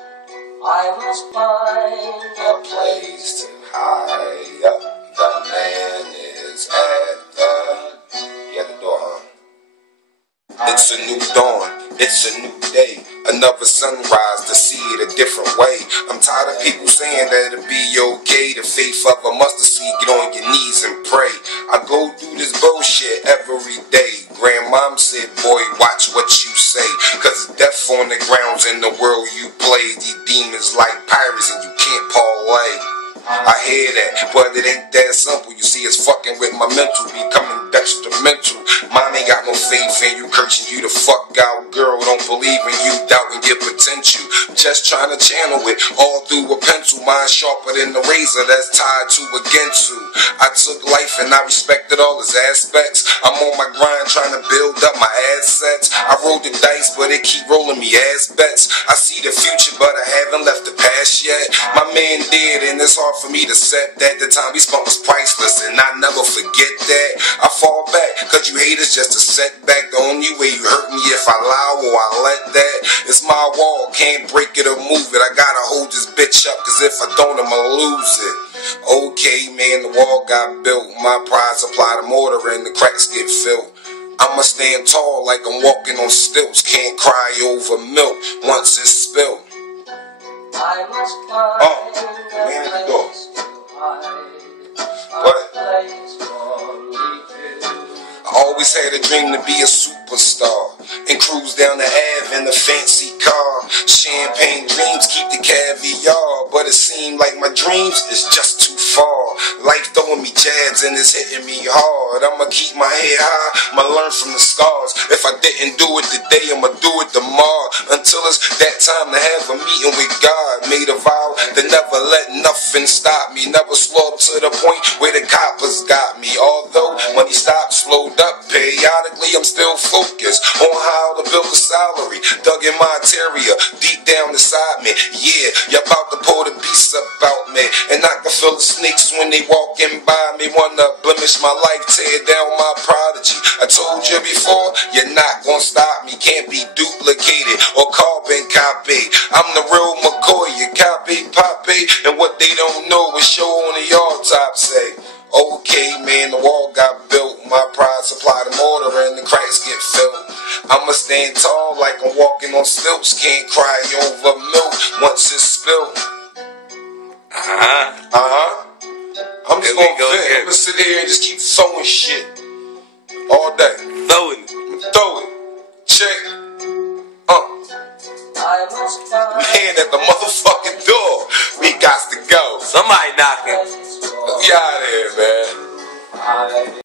I must find a place to hide. The man is at the door, huh? It's a new dawn, it's a new day, another sunrise to see it a different way. I'm tired of people saying that it'll be okay. The faith of a mustard seed, get on your knees and pray. I go through this bullshit every day. Grandmom said, boy, watch what you say, cause it's death on the grounds in the world you play. These demons like pirates and you can't parlay. I hear that, but it ain't that simple. You see, it's fucking with my mental, becoming detrimental. Mom ain't got no faith in you, cursing you the fuck out. Girl, don't believe in you, doubting your potential. Just trying to channel it all through a pencil. Mind sharper than the razor that's tied to a ginsu. I took life and I respected all its aspects. I'm on my grind trying to build up my assets. I rolled the dice, but it keep rolling me ass bets. I see the future, but I haven't left the past yet. My man did, and it's hard for me to accept that. The time we spent was priceless, and I never forget that. I fall back, cause you haters just a setback. The only way you hurt me if I lie or I let that. It's my wall, can't break it or move it. I gotta hold this bitch up, cause if I don't, I'ma lose it. Okay, man, the wall got built. My pride supply the mortar and the cracks get filled. I'ma stand tall like I'm walking on stilts. Can't cry over milk once it's spilled. I must find man, the door. What? I always had a dream to be a superstar and cruise down the Ave in a fancy car. Champagne dreams keep the caviar, but it seemed like my dreams is just too far. Life throwing me jabs and it's hitting me hard. I'ma keep my head high, I'ma learn from the scars. If I didn't do it today, I'ma do it tomorrow. Until it's that time to have a meeting with God. Made a vow to never let nothing stop me. Never slow up to the point where the coppers got me. Although money stopped, slowed up, periodically I'm still focused on how to build a salary. Dug in my interior, deep down inside me. Yeah, you're about to pull the beast about me, and I can feel the snakes when they walking by me. Wanna blemish my life, tear down my prodigy. I told you before, you're not gonna stop me. Can't be duplicated or carbon copy. I'm the real McCoy, you copy, poppy. And what they don't know is show on the yard top say. Okay, man, the wall got built. My pride supply the mortar and the cracks get filled. I'ma stand tall like I'm walking on stilts. Can't cry over milk once it's spilled. I'm just gonna vent. I'm gonna sit here and just keep throwing shit all day. Throwing it. Throw it. Check. Man at the motherfucking door. We got to go. Somebody knocking. We out of here, man.